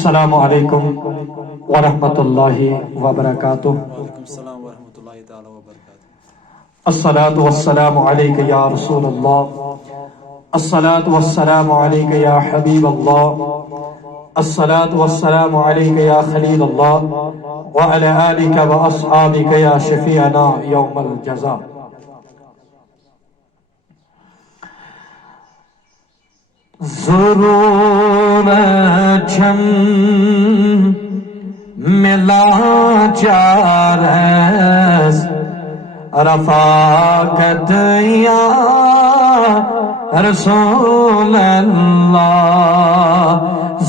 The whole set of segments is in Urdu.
السلام علیکم ورحمۃ اللہ وبرکاتہ۔ وعلیکم السلام ورحمۃ اللہ تعالی وبرکاتہ۔ الصلاۃ والسلام علیک یا رسول اللہ، الصلاۃ والسلام علیک یا حبیب اللہ، الصلاۃ والسلام علیک یا خلیل اللہ، وعلی آلک واصحابک یا شفیعنا یوم الجزاء۔ ضرور چھم ملا چارس رفاقت یا رسول اللہ،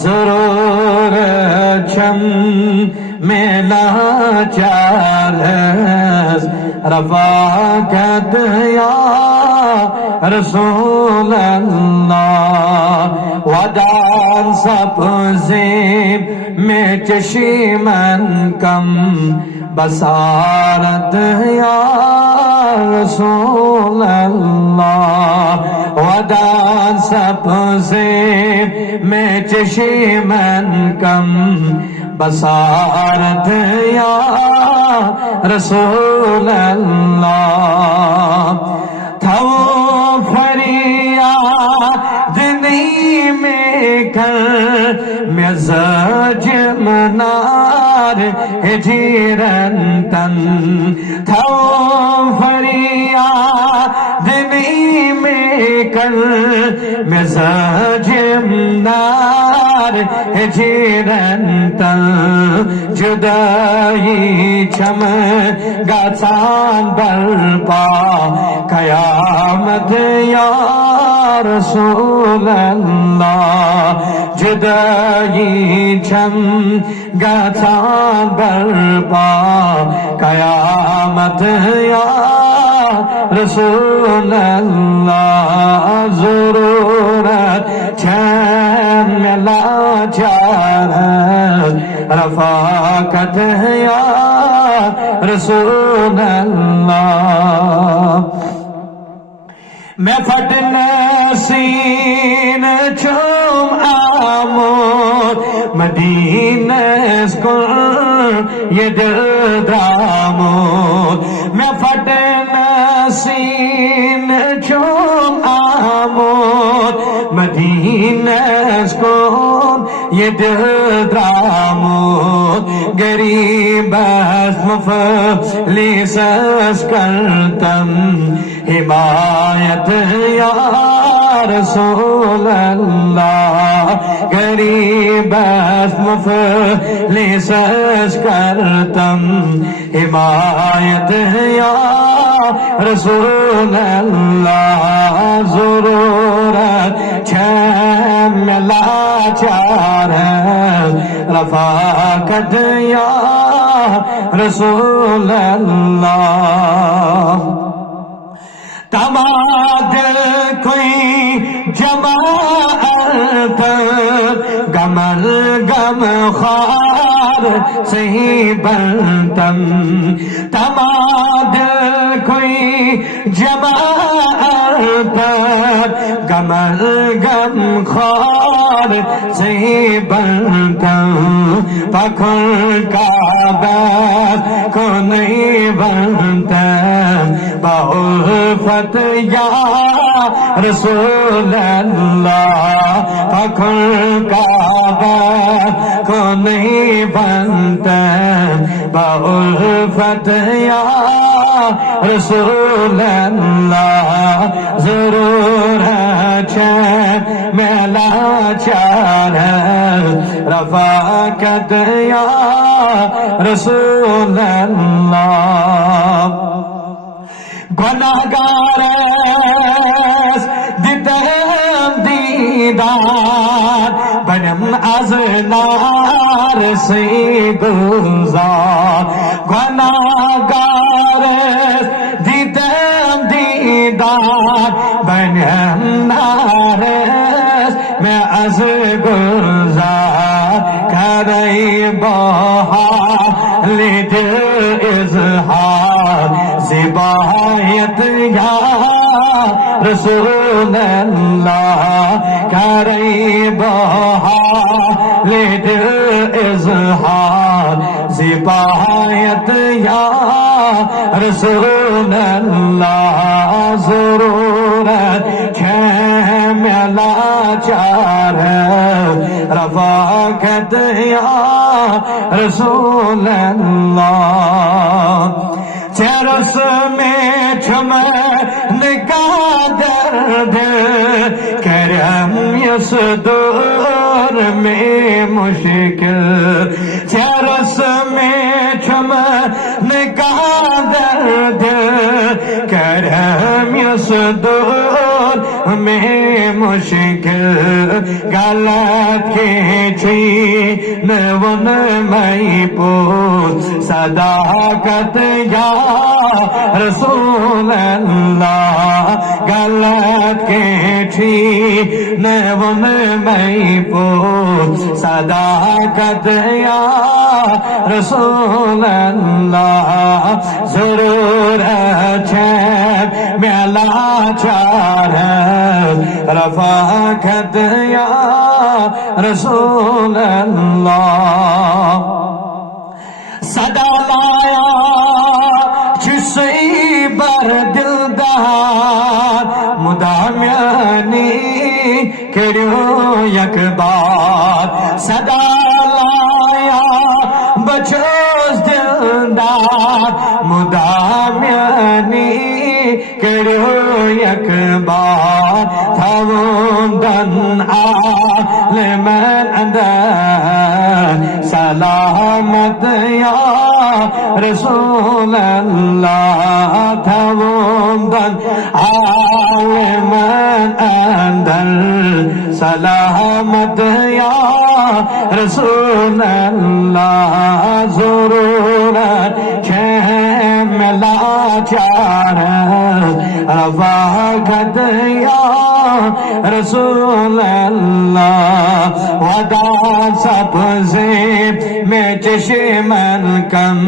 ضرور چھم ملا چارس رفاقت یا رسول اللہ، ودان سب زیب میں چشمن کم بصارت یا رسول اللہ، ودان سب زیب میں چشمن کم بصارت یا رسول اللہ، تھا فریاد نہیں میں کر مزاج منار ہجرن تن، تھا فریاد نہیں میں کر مزاج منار ہجرن تن، جدائی چھم گاتان برپا قیامت یا رسول اللہ، جدائی چھم گاتان برپا قیامت یا رسول اللہ، ضرورت چھم ملا چارت رفاقت یا رسول اللہ، میں پھٹن سین چوم آمود مدینہ اسکن یہ دل درامود، میں پھٹن سین چوم آمود مدینہ اسکن یہ دل درامود، غریب مفلس کرتم حمایت یا رسول اللہ، غریب مفلس کرتم حمایت یا رسول اللہ، ضرورت چھم ملا چارت رفاقت یا رسول اللہ، تمادل کوئی جماعت گمل گم خار صحیح بنتم، تمادل کوئی جماعت گمل گم خار صحیح بنتم، پکھن کعبہ کو نہیں بنتم، بہت یا رسول اللہ، پکھن کعبہ کو نہیں بنتم، بہت یا رسول اللہ، ضرور چھم ملا چارت رفاقت یا رسول اللہ، گناہگار دیدم دیدار بنم از نار سے گلزار، گناہگار دیدم دیدار بنم نار میں از گلزار، کرئی بحال دل اظہار زبایت یا رسول اللہ، کرئی بحال دل کفایت یا رسول اللہ ضرورت خیم لاچار رفاقت یا رسول اللہ چرس میں چمن کا درد کرم اس دور میں مشکل چرس میں چمن کا درد کرم اس دور میں مشکل غلط کے چھین ون میں پوچھ صداقت یا رسول اللہ غلط کے چھین ون میں پوچھ صداقت یا رسول اللہ ضرورت ہے میلا چار رفاقت یا رسول اللہ صدا لایا چسی بر دلدار مدامیانی کریو یک بار صدا لایا بچوز دلدار مدامیانی کریو یک بار تھوندن عالمن اندر سلامت یا رسول اللہ تھوندن عالمن اندر سلامت یا رسول اللہ ضرورت خیم لاچار رفاقت یا رسول اللہ ودا سبزے میں چشمن کم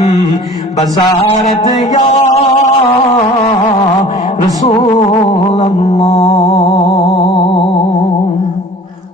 بصارت یا رسول اللہ